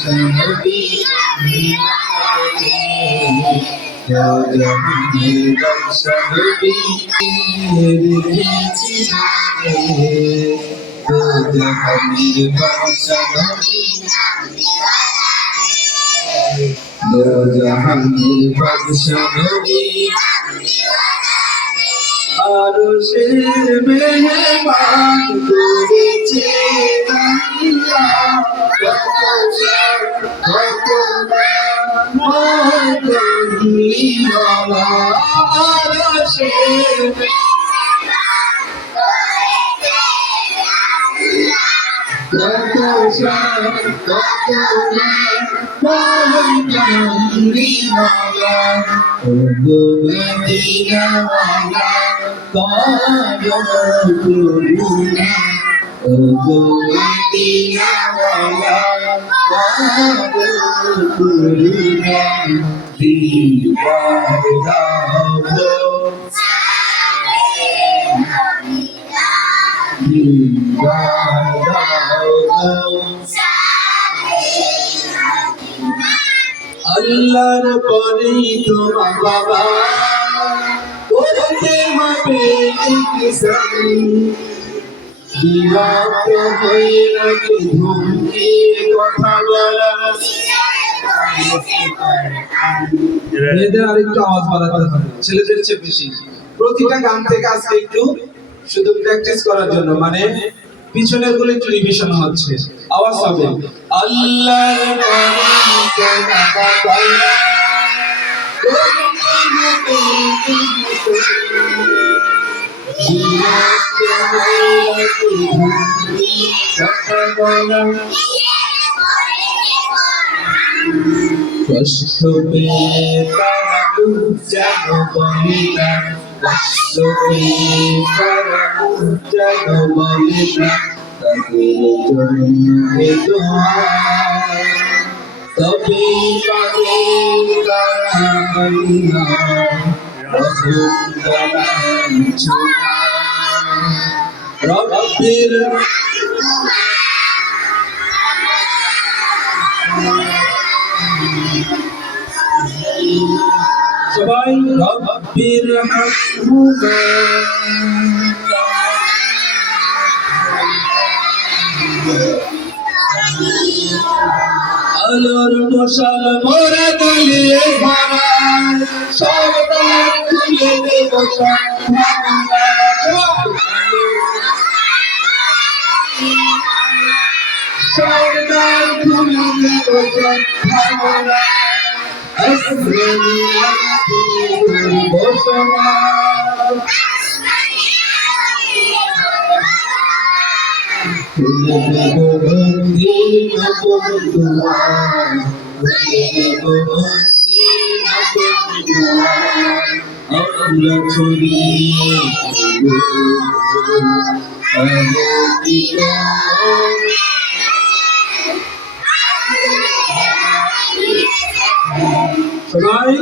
নবী দো জাহানের বাদশা নবী রেখেছি নামে দো জাহানের বাদশা নবী দো জাহানের বাদশা নবী আরশের মেহমান করেছে আল্লাহ কত মহব্বত আরশের আল্লাহর পরেই তোমার বাবা করতে হবে ইহসান বিরক্ত হয়ে নাকি ধমকি কথা বলা মেয়েদের আরেকটু আওয়াজ বাড়াতে হবে ছেলেদের চেয়ে বেশি প্রতিটা গান থেকে আজকে একটু শুধু প্র্যাকটিস করার জন্য মানে পিছনের গুলো একটু রিভিশন হচ্ছে আওয়াজ হবে আল্লাহর কষ্ট পেয়ে তারা যেন বলে না কষ্ট পেয়ে তারা যেন বলে না তাদের জন্য দোয়া তবে পাবে তারা আল্লাহ রহম তারা ছোঁয়া রব্বির সবাই রব্বির হামহুমা আলোর মশাল মোরা গলিয়ে ভরা সবদার খুলে দেব সবদার খুলে দেব ভাবনা আসমানি বসনা খুলে দেব বন্দি নবদুয়া খুলে দেব বন্দি নবদুয়া আমরা ছড়িয়ে সবাই